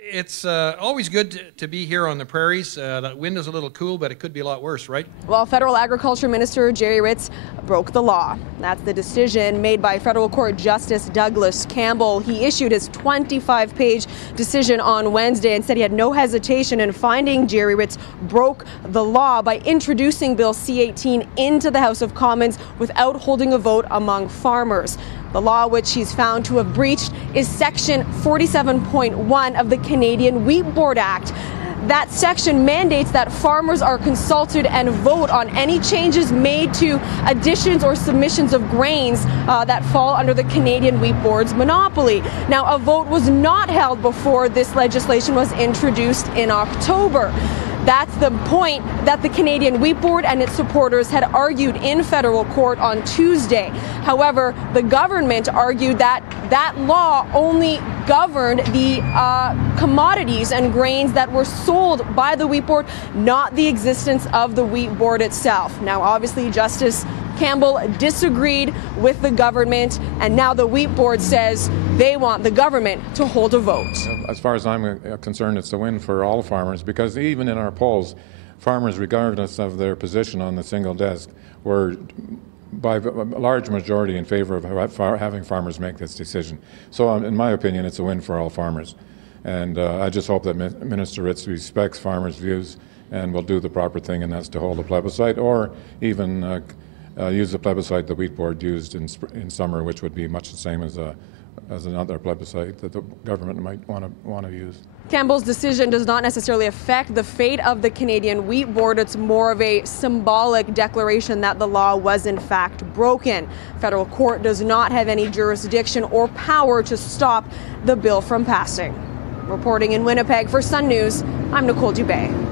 It's always good to be here on the prairies. The wind is a little cool, but it could be a lot worse, right? Well, Federal Agriculture Minister Jerry Ritz broke the law. That's the decision made by Federal Court Justice Douglas Campbell. He issued his 25-page decision on Wednesday and said he had no hesitation in finding Jerry Ritz broke the law by introducing Bill C-18 into the House of Commons without holding a vote among farmers. The law which he's found to have breached is Section 47.1 of the Canadian Wheat Board Act. That section mandates that farmers are consulted and vote on any changes made to additions or submissions of grains that fall under the Canadian Wheat Board's monopoly. Now, a vote was not held before this legislation was introduced in October. That's the point that the Canadian Wheat Board and its supporters had argued in federal court on Tuesday. However, the government argued that that law only governed the commodities and grains that were sold by the Wheat Board, not the existence of the Wheat Board itself. Now, obviously, Justice Campbell disagreed with the government, and now the Wheat Board says they want the government to hold a vote. As far as I'm concerned, it's a win for all farmers, because even in our polls, farmers, regardless of their position on the single desk, were by a large majority in favor of having farmers make this decision. So in my opinion, it's a win for all farmers. And I just hope that Minister Ritz respects farmers' views and will do the proper thing, and that's to hold a plebiscite, or even use the plebiscite the Wheat Board used in summer, which would be much the same as another plebiscite that the government might want to use. Campbell's decision does not necessarily affect the fate of the Canadian Wheat Board. It's more of a symbolic declaration that the law was in fact broken. Federal court does not have any jurisdiction or power to stop the bill from passing. Reporting in Winnipeg for Sun News, I'm Nicole Dubé.